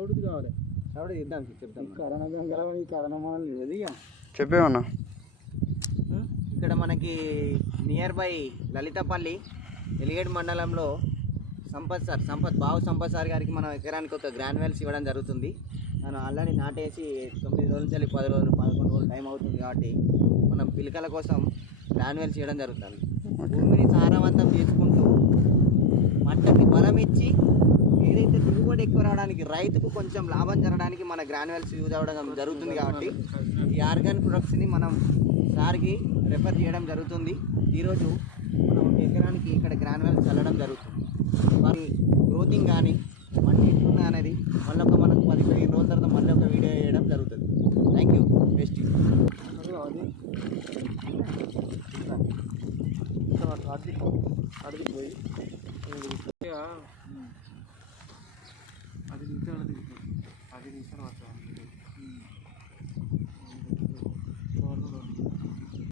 సౌడుది కావాలి. సౌడు ఇద్దాం చెప్తాం. చెప్పేమన్నా. ఇక్కడ మనకి నియర్ బై లలితపల్లి ఎలిగేట్ మండలంలో సంపత్ సార్ గారికి మనం ఎకరానికి ఒక గ్రాన్యువల్స్ ఇవ్వడం జరుగుతుంది. మనం ఆల్రెడీ నాటేసి 9 రోజుల నుంచి 10 రోజులు 11 రోజులు టైం అవుతుంది కాబట్టి మనం పిలకల కోసం గ్రాన్యువల్స్ ఇవ్వడం జరుగుతుంది. భూమిని సారవంతం చేసుకుంటూ పంటకి బలం ఇచ్చి ఏదైతే దిగుబడి ఎక్కువ రావడానికి రైతుకు కొంచెం లాభం జరగడానికి మన గ్రాన్యువల్స్ యూజ్ అవ్వడం జరుగుతుంది. కాబట్టి ఈ ఆర్గానిక్ ప్రొడక్ట్స్ని మనం సార్కి రెఫర్ చేయడం జరుగుతుంది. ఈరోజు మనం ఎకరానికి ఇక్కడ గ్రాన్యువల్స్ చల్లడం జరుగుతుంది. వారి గ్రోతింగ్ కానీ మట్టి ఎట్లున్నా అనేది మళ్ళీ మనకు 10-15 రోజుల తర్వాత మళ్ళీ ఒక వీడియో చేయడం జరుగుతుంది. Thank you. బెస్ట్. అది